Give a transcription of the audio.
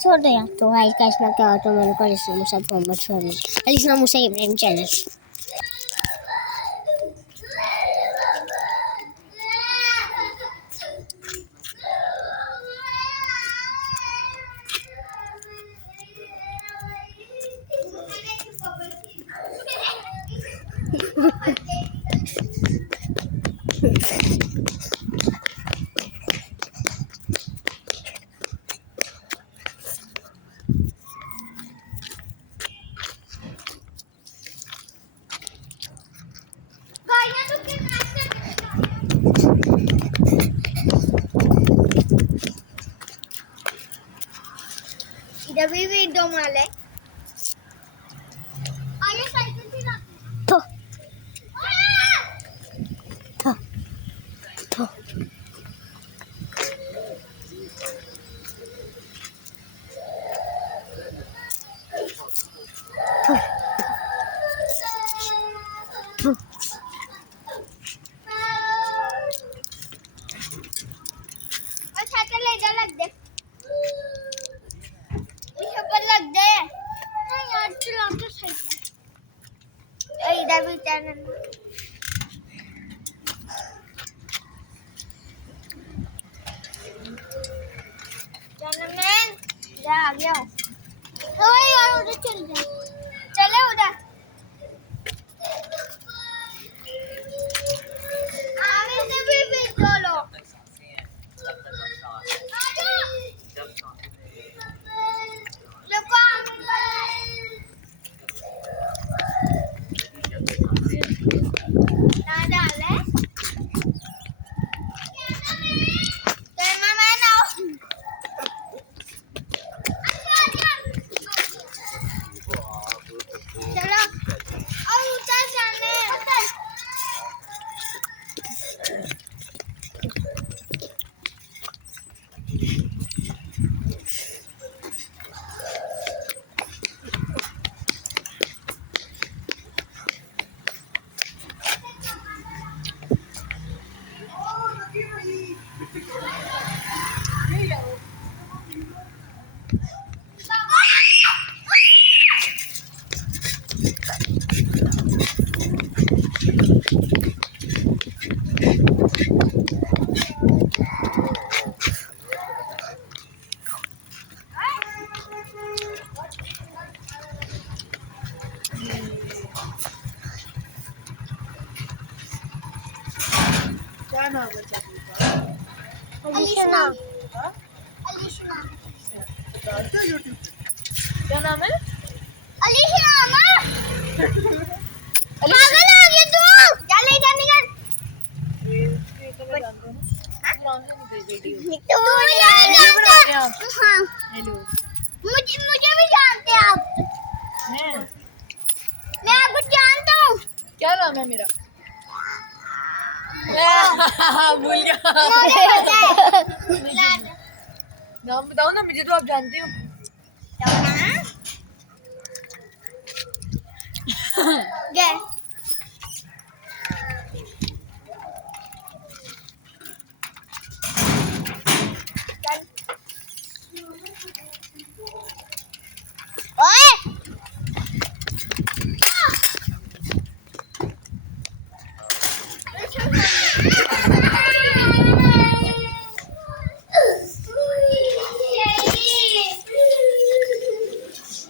छोड़ दो यार। तो गाइस का इसमें क्या तो मैंने कल इसमें मुझे फॉर्मेट छोड़ दी इसमें मुझे इब्राहिम चैनल इधर भी वीडियो माल है आगे साइकिल चला तो तो आ गया यार उधर चल जा चले उधर आगे से भी चलो क्या नाम है चकली अलीशना डालते हो यूट्यूब क्या नाम है अलीशना पागल हो गया तू चल इधर निकल हेलो मुझे भी जानते हैं आप मैं आपको जानता हूँ क्या नाम है मेरा भूल गया नाम बताओ ना मुझे तो आप जानते हो गए